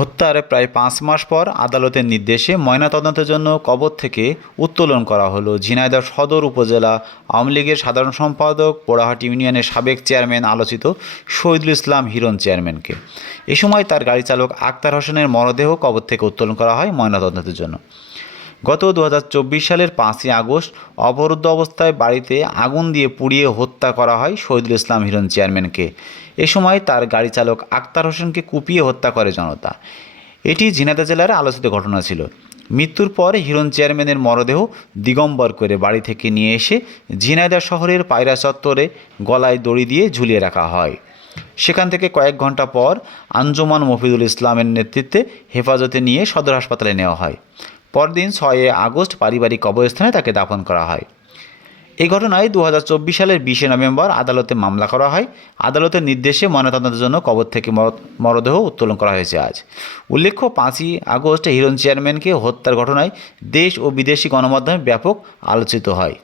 হত্যার প্রায় পাঁচ মাস পর আদালতের নির্দেশে ময়নাতদন্তের জন্য কবর থেকে উত্তোলন করা হলো। ঝিনাইদহ সদর উপজেলা আওয়ামী লীগের সাধারণ সম্পাদক, পোড়াহাট ইউনিয়নের সাবেক চেয়ারম্যান আলোচিত শহীদুল ইসলাম হিরণ চেয়ারম্যানকে। এ সময় তার গাড়ি চালক আক্তার হোসেনের মরদেহ কবর থেকে উত্তোলন করা হয় ময়নাতদন্তের জন্য। গত দু হাজার চব্বিশ সালের পাঁচই আগস্ট অবরুদ্ধ অবস্থায় বাড়িতে আগুন দিয়ে পুড়িয়ে হত্যা করা হয় শহীদুল ইসলাম হিরণ চেয়ারম্যানকে। এ সময় তার গাড়ি চালক আক্তার হোসেনকে কুপিয়ে হত্যা করে জনতা। এটি ঝিনাইদহ জেলার আলোচিত ঘটনা ছিল। মৃত্যুর পর হিরণ চেয়ারম্যানের মরদেহ দিগম্বর করে বাড়ি থেকে নিয়ে এসে ঝিনাইদা শহরের পায়রা চত্বরে গলায় দড়ি দিয়ে ঝুলিয়ে রাখা হয়। সেখান থেকে কয়েক ঘণ্টা পর আঞ্জুমান মফিদুল ইসলামের নেতৃত্বে হেফাজতে নিয়ে সদর হাসপাতালে নেওয়া হয়। পরদিন ছয়ে আগস্ট পারিবারিক কবরস্থানে তাকে দাফন করা হয়। এই ঘটনায় দু হাজার চব্বিশ সালের বিশে নভেম্বর আদালতে মামলা করা হয়। আদালতের নির্দেশে ময়নাতদন্তের জন্য কবর থেকে মর- মরদেহ উত্তোলন করা হয়েছে আজ। উল্লেখ্য, পাঁচই আগস্ট হিরন চেয়ারম্যানকে হত্যার ঘটনায় দেশ ও বিদেশি গণমাধ্যমে ব্যাপক আলোচিত হয়।